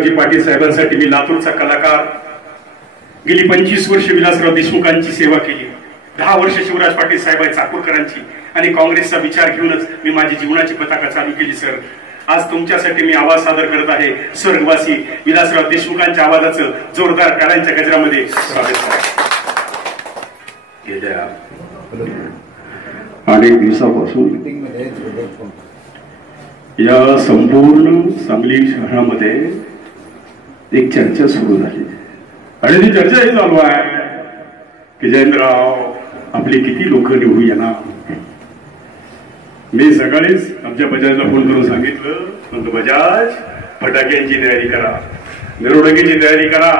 विलासरावजी पाटील साहेबांसाठी मी लातूरचा कलाकार, गेली 25 वर्ष विलासराव देशमुखांची सेवा केली, 10 वर्ष शिवराज पाटील साहेब चाकूरकरांची, आणि काँग्रेसचा विचार घेऊनच मी माझी जीवनाची पताका चालू केली. सर, आज तुमच्यासाठी मी आवाज सादर करत आहे स्वर्गवासी विलासराव देशमुखांच्या आवाजाचं जोरदार टाळ्यांच्या गजरामध्ये स्वागत करा. गेल्या अनेक दिवसापासून या संपूर्ण सांगली शहरामध्ये एक चर्चा सुरू झाली आणि ती चर्चा ही चालू आहे की जयंतराव आपले किती लोक निवडून येणार. मी सकाळीच आमच्या बजाजला फोन करून सांगितलं, म्हणतो बजाज फटाक्यांची तयारी करा, मिरवणुकीची तयारी करा,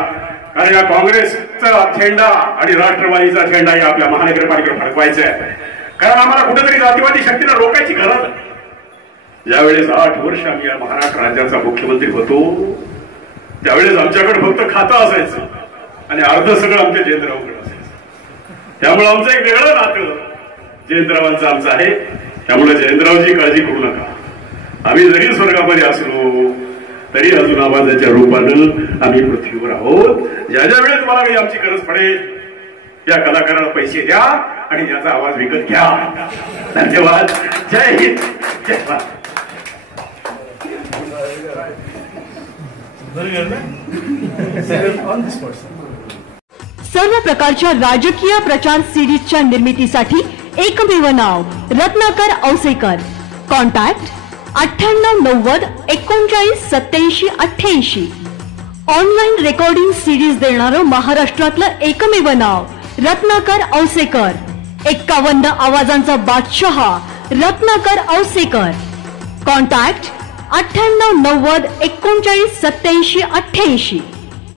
कारण या काँग्रेसचा झेंडा आणि राष्ट्रवादीचा झेंडा या आपल्या महानगरपालिकेवर फडकवायचा आहे, कारण आम्हाला कुठेतरी जातीवादी शक्तीला रोखायची गरज आहे. ज्यावेळेस 8 वर्ष आम्ही या महाराष्ट्र राज्याचा मुख्यमंत्री होतो त्यावेळेस आमच्याकडे फक्त खातं असायचं आणि अर्ध सगळं आमच्या जयंतरावकडे असायचं. त्यामुळे आमचं एक वेगळं नातं जयंतरावांचं आमचं आहे. त्यामुळे जयंतरावची काळजी करू नका. आम्ही जरी स्वर्गामध्ये असलो तरी अजून आवाजाच्या रूपानं आम्ही पृथ्वीवर आहोत. ज्या ज्या वेळेस मला काही आमची गरज पडेल त्या कलाकाराला पैसे द्या आणि त्याचा आवाज विकत घ्या. धन्यवाद. जय हिंद. जय भारत. सर्व प्रकारच्या राजकीय प्रचार सिरीजच्या निर्मितीसाठी एकमेव नाव Ratnakar Ausekar. Contact 9890 39 87 88. Online recording series देणारं महाराष्ट्रातलं एकमेव नाव रत्नाकर औसेकर. 51 आवाजांचा बादशहा रत्नाकर औसेकर. कॉन्टॅक्ट 9890 39 87 88.